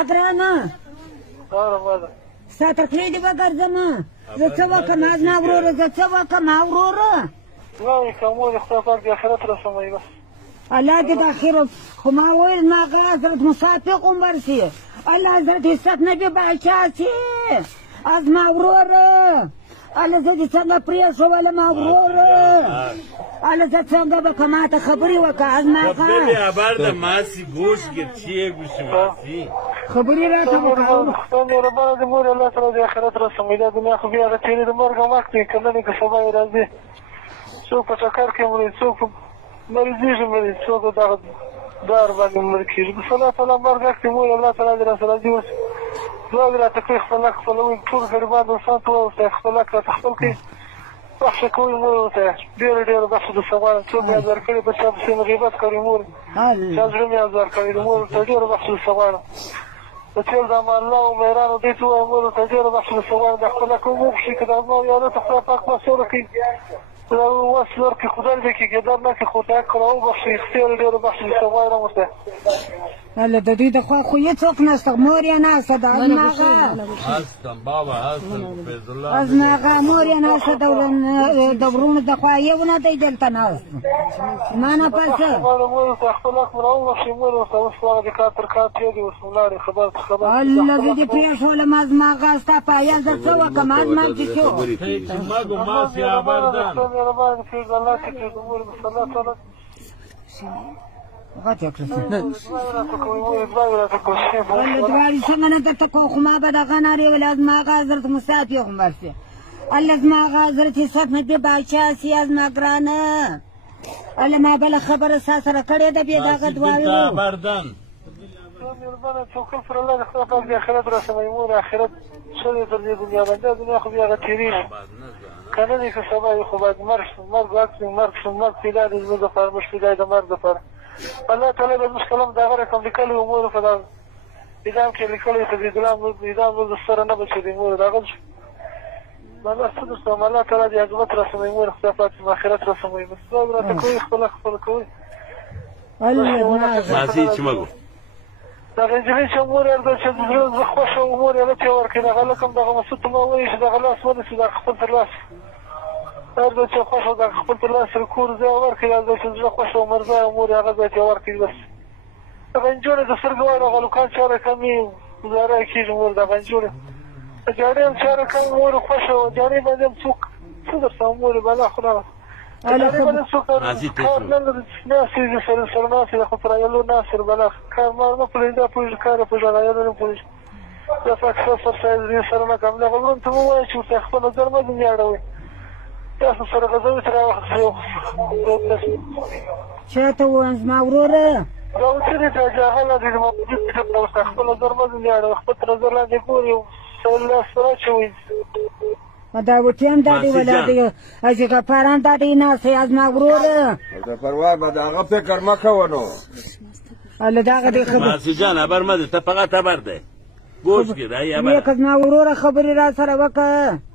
اګرانه ستا تکلیف دې وګرځمه زه څه وکړم زما وروره زه څه وکړم وروره وایي که مور خدای پاک د آخرت رسوي بس الله دې د آخرت خو ما ویل زما هغه حضرت مصافق عمر سي الله حضرت عزت نبي باچا سي زما وروره الله زه دې څنګه پرېښولم ما وروره الله زه څنګه به که ماته خبرې وکړه زما هغه خبر د ماسي ګوش کې چی ګوش ماسي خبرې راته وکړه خدای مهربانه د مور الله تعالی د آخرت رسوي دا دنیا خو بیا هغه تېرې د مرګ وخت دی که نن که سبا یې راځي څوک په چکر کې مري څوک مریضېږي مري څوک دغه دار باندې مړ کېږي بس الله تعالی مرګ وخت دی مور الله تعالی دې راسره راځي اوس دعا دې راته کوي خپل حق خپلوئ ټول غریبان دوستان ته واوسئ خپل حق راته خپل کړئ بخښه کوئ مور ورته ډېره ډېره بخښه درڅه غواړم څوک مې ازار کړي په چا پسې مې غیبت کړی مور چا زړه مې ازار کړی د مور ورته ډېره بخښه درڅه غواړم د تېر د امان الله او مهرانو دې ته ووایم مور ورته ډېره بخښه درڅه غواړم د خپل حق وبخښي که د زما یادو ته خدای پاک مسوله کړي وس ورکړي خدای دې کړي ګدر نه کړي خو ته حق راوبخښي ډېره ډېره بخښه درڅه غواړم ورته الله د دوی د خوا خو هېڅوک نشته مور یې ناسته ده زما هغه هستم بابا هستم فیض الله زما هغه مور یې ناسته د ورونو د خوا یو نه دی دلته ناست زما نه پسه مور ورته خپل حق مې راوبخښي مور ورته اوس هغه د کار تر کار تېرې اوس ولاړې خبره ته خبره الله زه دې پرېښولم زما هغه ستا په عیال زه څه وکړم زما چې څه مګو ماسي آبردن مهربانه فیض الله چې فیض مور بس الله تعالی غټ کړه الله دواړي څنګه نه درته کوو خو ما به دغه نارې ویلې زما هغه حضرت مصافق عمر سي الله زما هغه حضرت عزت نبي باچا سي زما ګرانه الله ما بله خبره ستا سره کړې ده بې دغه دواړو مهربانه توکل پر الله د خدای پاک د آخرت رسوي مور آخرت ښه دی تر دې دنیا باندې دنیا خو بیا هغه تېرېږي که نه دی که سبا وي خو باید مرګ وخت وي مرګ پیدا دی زموږ دپاره موږ پیدا د مرګ دپاره الله تعالی به زموږ قلم د هغه رقم لیکلی و مور په دغه اعدام کې لیکلی خدیج الله اعدام نور د سره نه بچېدی مور د هغه الله څه درته وایم الله تعالی دې عظمت رسوي مور خدای پاک زما آخرت رسوي بس دعا مې راته کوئ خپل حق خپله کوئ ماسي چې مګو دغه نجلۍ چې مور یې ده چې د زړه زه خوښه وم مور یې هغه ته ورکړي دغه لک هم دغه مسعود ته ما ووایي چې دغه لاس ونیسي دغه خپل تر لاس هر ځای چې خوښه دغه خپل تر لاس سره کور ځای ورکړي هر ځای چې زړه خوښه وم مرزا مور یې هغه ځای ته ورکړي بس دغه نجونې د سترګو واړه هغه لوکان چې هر رقم یې ګزاره یې کېږي مور دغه نجونې د جاړې هم چې هر رقم مور یې خوښه وه جاړې باندې هم څوک څه درته وم مور یې بلا خو نه جاړې باندې څوک کار نه لري ناستې دي سره ناستې ده خو پر عیالو ناست بلا کار مار نه پوهېږي دا پوهېږي کار یې پوهېږي هغه عیالو نه پوهېږي دا پاکستان سر سره نه کړم دغه ورونو ته مو ووایه چې ورته خپل نظر مه ځینې اړوئ تاسو سره غځوي چې راواخلئ چاته ووایم زما وروره دا اوس څه دي چې هغه لا دې موجود دي ورته خپل نظر مه ځینې اړوئ خپل تر نظر لاندې ګورئ سره لاس راچوئ دا وټیم دا دی ولا دی اجي غفاران دا دی نه سي از ما وروره دا پروا به دا فکر ما کوونو الله دا دی خبر ماسي جان خبر مده ته فقط خبر ده ګوش کې راي یو کز ما وروره خبري را سره وکړه